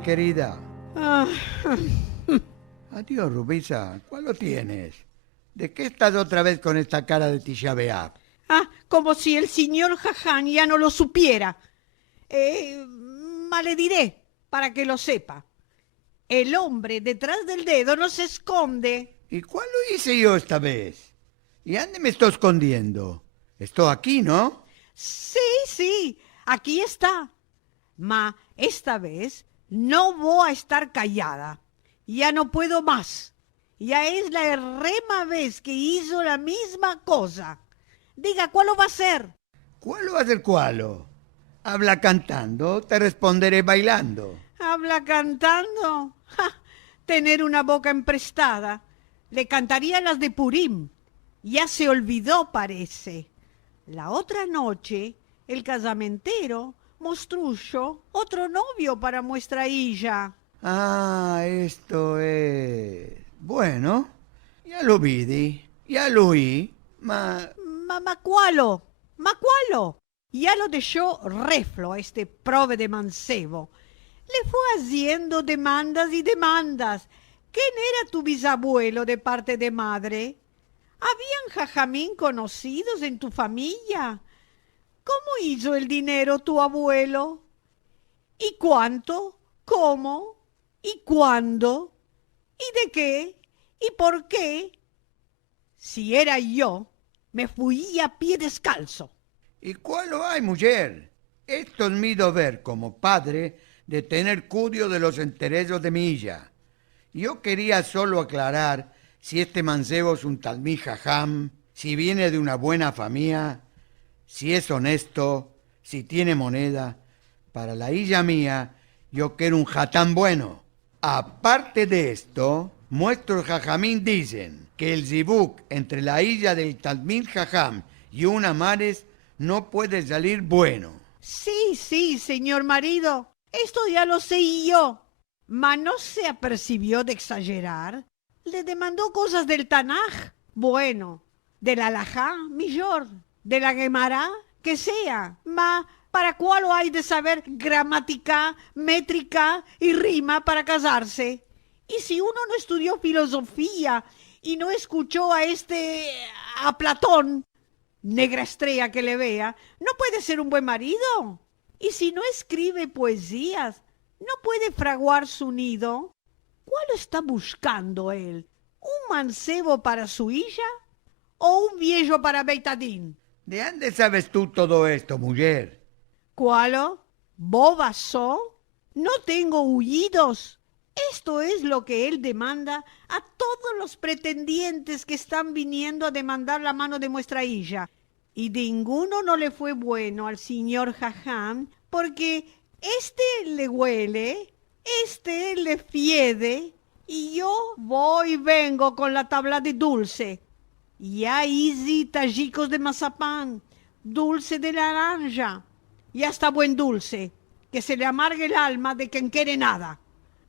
mi querida. Ah, Adiós, Rubisa. ¿Cuál lo tienes? ¿De qué estás otra vez con esta cara de Tisha B'Av? como si el señor Jaján ya no lo supiera. Le diré, para que lo sepa. El hombre detrás del dedo no se esconde. ¿Y cuál lo hice yo esta vez? ¿Y dónde me estoy escondiendo? Estoy aquí, ¿no? Sí, aquí está. Esta vez no voy a estar callada. Ya no puedo más. Ya es la rema vez que hizo la misma cosa. Diga, ¿cuál lo va a hacer? ¿Cuál va a ser cuál? Habla cantando, te responderé bailando. ¿Habla cantando? Tener una boca emprestada. Le cantaría las de Purim. Ya se olvidó, parece. La otra noche, el casamentero mostró otro novio para nuestra hija. Ah, esto es... Bueno, ya lo vidi, ya lo oí, Macualo. Ya lo dejó reflo a este prove de mancebo. Le fue haciendo demandas y demandas. ¿Quién era tu bisabuelo de parte de madre? ¿Habían jajamín conocidos en tu familia? ¿Cómo hizo el dinero tu abuelo? ¿Y cuánto? ¿Cómo? ¿Y cuándo? ¿Y de qué? ¿Y por qué? Si era yo, me fui a pie descalzo. ¿Y cuál lo hay, mujer? Esto es mi deber como padre de tener cuidado de los intereses de mi hija. Yo quería solo aclarar si este mancebo es un talmid jajam, si viene de una buena familia, si es honesto, si tiene moneda. Para la hija mía, yo quiero un jatán bueno. Aparte de esto, nuestros jajamín dicen que el zibuk entre la hija del talmid jajam y una mares no puede salir bueno. Sí, señor marido, esto ya lo sé yo. ¿No se apercibió de exagerar? Le demandó cosas del Tanaj, bueno, de la Alajá, millor, de la Gemara, que sea. ¿Para cuál hay de saber gramática, métrica y rima para casarse? Y si uno no estudió filosofía y no escuchó a Platón, negra estrella que le vea, ¿no puede ser un buen marido? Y si no escribe poesías, ¿no puede fraguar su nido? ¿Cuál está buscando él? ¿Un mancebo para su hija o un viejo para Beitadín? ¿De dónde sabes tú todo esto, mujer? ¿Cuál? ¿Boba so? No tengo huidos. Esto es lo que él demanda a todos los pretendientes que están viniendo a demandar la mano de nuestra hija. Y ninguno no le fue bueno al señor Jajam, porque este le huele, este le fiede, y yo voy y vengo con la tabla de dulce. Ya hice tallicos de mazapán, dulce de naranja, y hasta buen dulce, que se le amargue el alma de quien quiere nada.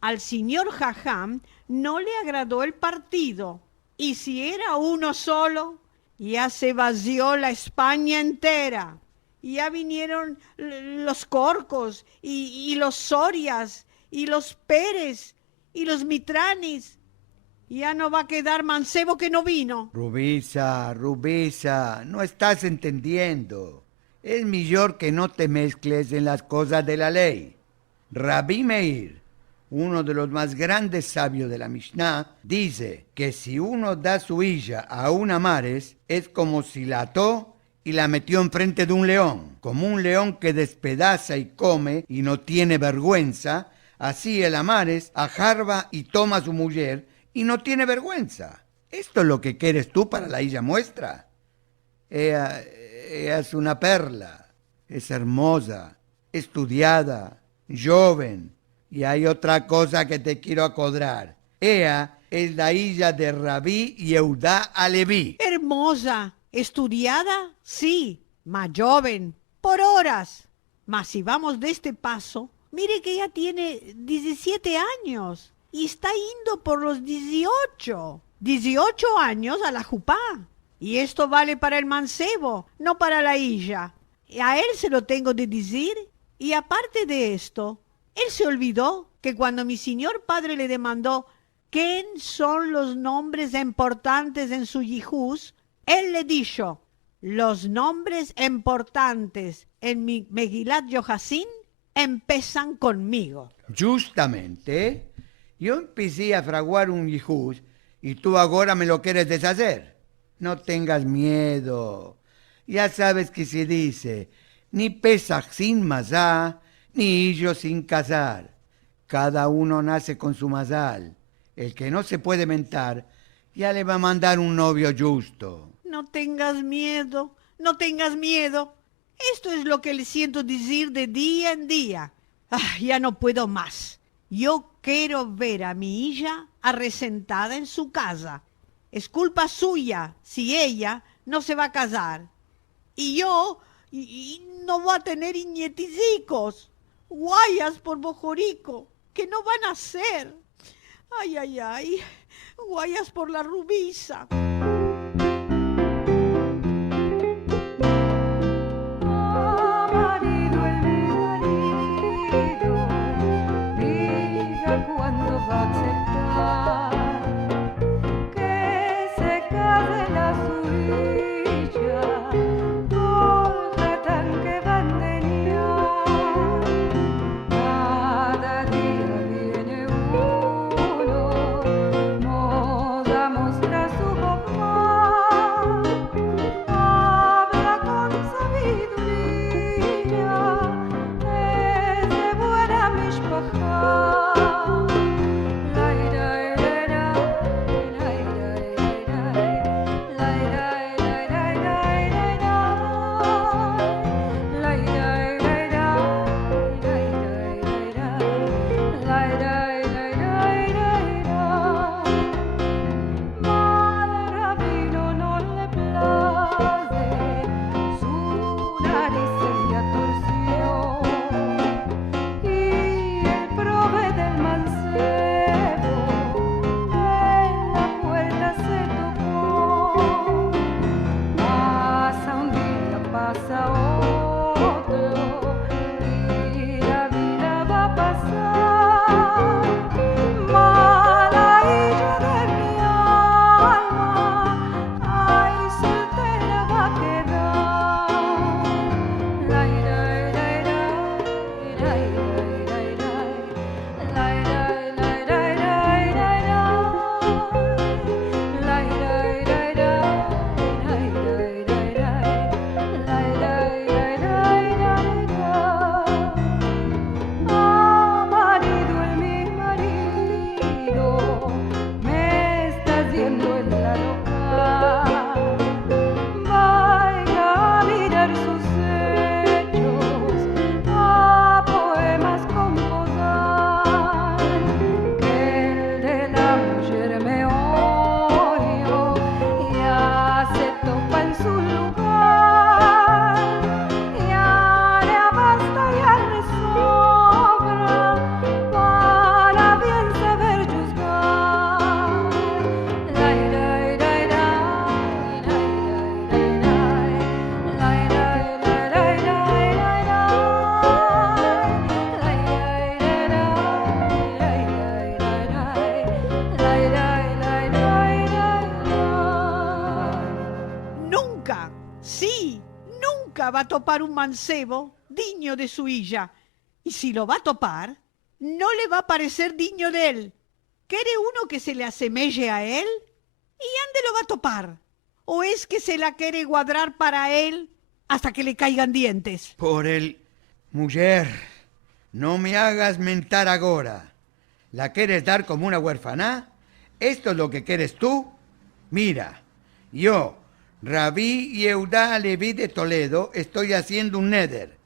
Al señor Jajam no le agradó el partido, y si era uno solo, ya se vació la España entera. Ya vinieron los Corcos, y los Sorias, y los Pérez, y los Mitranis. Ya no va a quedar mancebo que no vino. Rubisa, no estás entendiendo. Es mejor que no te mezcles en las cosas de la ley. Rabí Meir, uno de los más grandes sabios de la Mishnah, dice que si uno da su hija a una mares, es como si la ató y la metió enfrente de un león. Como un león que despedaza y come y no tiene vergüenza, así el amares ajarba y toma a su mujer y no tiene vergüenza. Esto es lo que quieres tú para la hija muestra. Ella es una perla, es hermosa, estudiada, joven. Y hay otra cosa que te quiero acordar. Ella es la hija de Rabí Yehudá Aleví. Hermosa, estudiada, sí, más joven, por horas. Mas si vamos de este paso, mire que ya tiene 17 años y está yendo por los 18. 18 años a la jupá. Y esto vale para el mancebo, no para la hija. Y a él se lo tengo de decir. Y aparte de esto, él se olvidó que cuando mi señor padre le demandó quién son los nombres importantes en su yihús, él le dijo, los nombres importantes en mi Megilat Yohasin empiezan conmigo. Justamente, yo empecé a fraguar un yihús y tú ahora me lo quieres deshacer. No tengas miedo. Ya sabes que se dice, ni Pesach sin mazá, ni Illo sin casar. Cada uno nace con su mazal. El que no se puede mentar, ya le va a mandar un novio justo. No tengas miedo, no tengas miedo. Esto es lo que le siento decir de día en día. Ya no puedo más. Yo quiero ver a mi hija arrecentada en su casa. Es culpa suya si ella no se va a casar. Y yo y no voy a tener nieticicos. Guayas por Bojorico, que no van a ser. Ay, ay, ay. Guayas por la Rubisa. Va a topar un mancebo digno de su hija. Y si lo va a topar, no le va a parecer digno de él. ¿Quiere uno que se le asemelle a él? ¿Y ande lo va a topar? ¿O es que se la quiere guardar para él hasta que le caigan dientes? Por el... Mujer, no me hagas mentar ahora. ¿La quieres dar como una huérfana? ¿Esto es lo que quieres tú? Mira, yo... Rabí Yehudá Leví de Toledo, estoy haciendo un neder.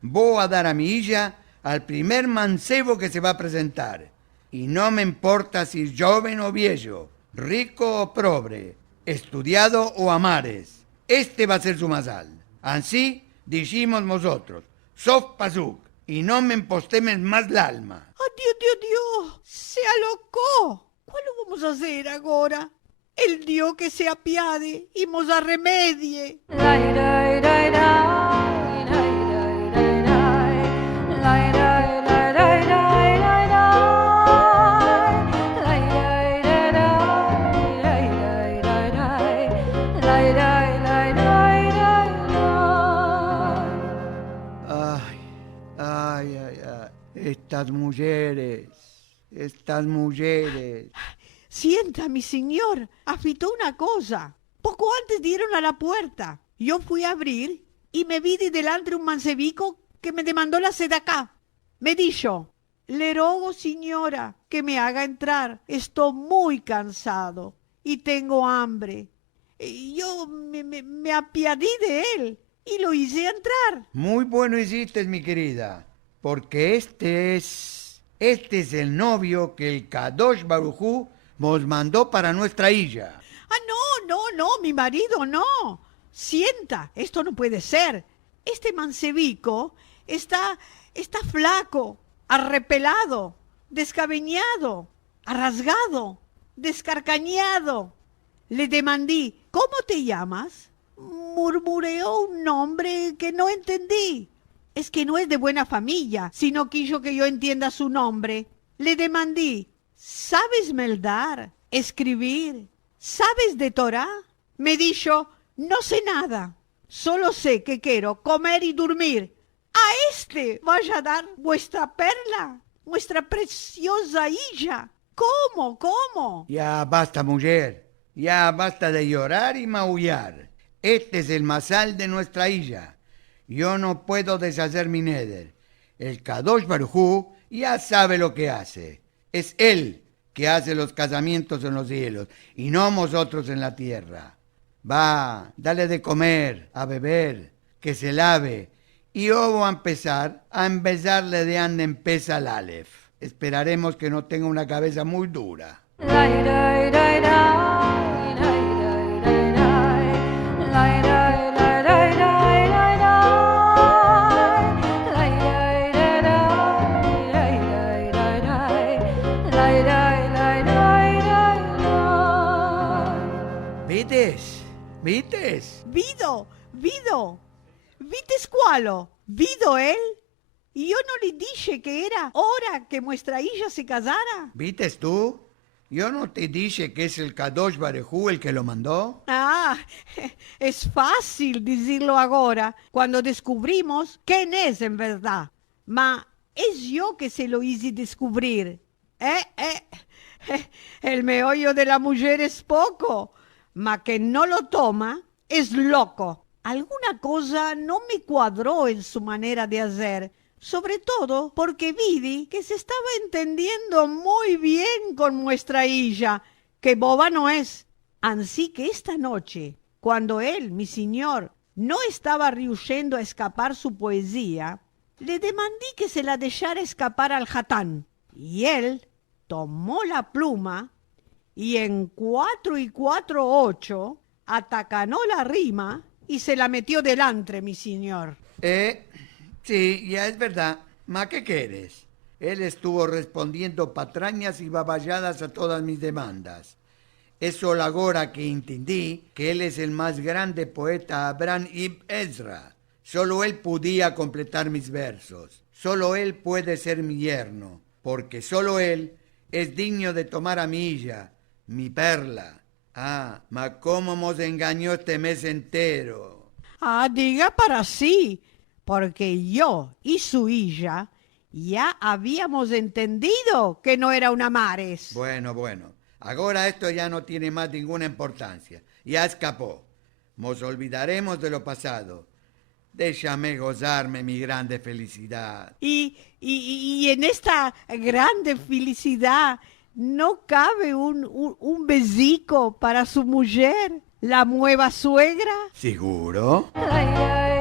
Voy a dar a mi hija al primer mancebo que se va a presentar. Y no me importa si es joven o viejo, rico o pobre, estudiado o amares. Este va a ser su mazal. Así dijimos nosotros, sof pasuk, y no me empostemes más el alma. ¡Dios, Dios, Dios! ¡Se alocó! ¿Cuál lo vamos a hacer ahora? El Dios que se apiade y nos arremedie. Ay, ay, ay. Estas mujeres. Sienta, mi señor, afitó una cosa. Poco antes dieron a la puerta. Yo fui a abrir y me vi de delante un mancebico que me demandó la sedacá. Me dijo, le rogo, señora, que me haga entrar. Estoy muy cansado y tengo hambre. Y yo me apiadí de él y lo hice entrar. Muy bueno hiciste, mi querida, porque este es el novio que el Kadosh Baruj Hu nos mandó para nuestra isla. No, mi marido no. Sienta, esto no puede ser. Este mancebico está flaco, arrepelado, descabeñado, arrasgado, descarcañado. Le demandé, ¿cómo te llamas? Murmureó un nombre que no entendí. Es que no es de buena familia, si no quiso que yo entienda su nombre. Le demandé, ¿sabes meldar, escribir? ¿Sabes de Torah? Me dijo, no sé nada. Solo sé que quiero comer y dormir. A este vaya a dar vuestra perla, vuestra preciosa hija. ¿Cómo? Ya basta, mujer. Ya basta de llorar y maullar. Este es el masal de nuestra isla. Yo no puedo deshacer mi neder. El Kadosh Baruj Hu ya sabe lo que hace. Es él que hace los casamientos en los cielos y no nosotros en la tierra. Va, dale de comer, a beber, que se lave. Y yo voy a empezarle de ande en pesa al Aleph. Esperaremos que no tenga una cabeza muy dura. ¿Vites? Vido. ¿Vites cuálo? ¿Vido él? Y yo no le dije que era hora que nuestra hija se casara. ¿Vites tú? ¿Yo no te dije que es el Kadosh Baruj Hu el que lo mandó? Ah, es fácil decirlo ahora, cuando descubrimos quién es en verdad. Ma es yo que se lo hice descubrir. El meollo de la mujer es poco, ma que no lo toma es loco. Alguna cosa no me cuadró en su manera de hacer, sobre todo porque vi que se estaba entendiendo muy bien con nuestra hija, que boba no es. Así que esta noche, cuando él, mi señor, no estaba rehuyendo a escapar su poesía, le demandé que se la dejara escapar al Hatán. Y él tomó la pluma y en 4 y 4, 8 atacanó la rima y se la metió delante, mi señor. Sí, ya es verdad. ¿Ma qué quieres? Él estuvo respondiendo patrañas y baballadas a todas mis demandas. Es solo ahora que entendí que él es el más grande poeta Abraham ibn Ezra. Solo él podía completar mis versos. Solo él puede ser mi yerno, porque solo él es digno de tomar a mi hija, mi perla. Ma cómo nos engañó este mes entero. Diga para sí, porque yo y su hija ya habíamos entendido que no era una mares. Bueno. Ahora esto ya no tiene más ninguna importancia. Ya escapó. Nos olvidaremos de lo pasado. Déjame gozarme mi grande felicidad. Y en esta grande felicidad no cabe un besico para su mujer, la nueva suegra. ¿Seguro? Ay, ay.